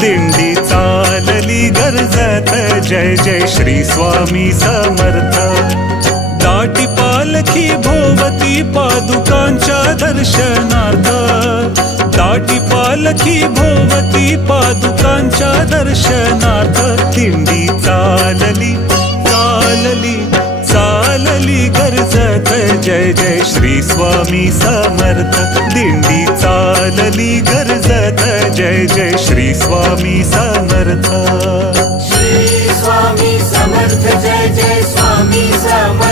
दिंडी चालली गर्जत, जय जय श्री स्वामी समर्थ. दाटी पालखी भोवती पादुकांच्या दर्शनार्थ, दाटी पालखी भोवती पादुकांच्या दर्शनार्थ. दिंडी चालली चालली चालली गर्जत, जय जय श्री स्वामी समर्थ. दिंडी चालली गर्जत, जय जय श्री स्वामी समर्थ. श्री स्वामी समर्थ, जय जय स्वामी समर्थ.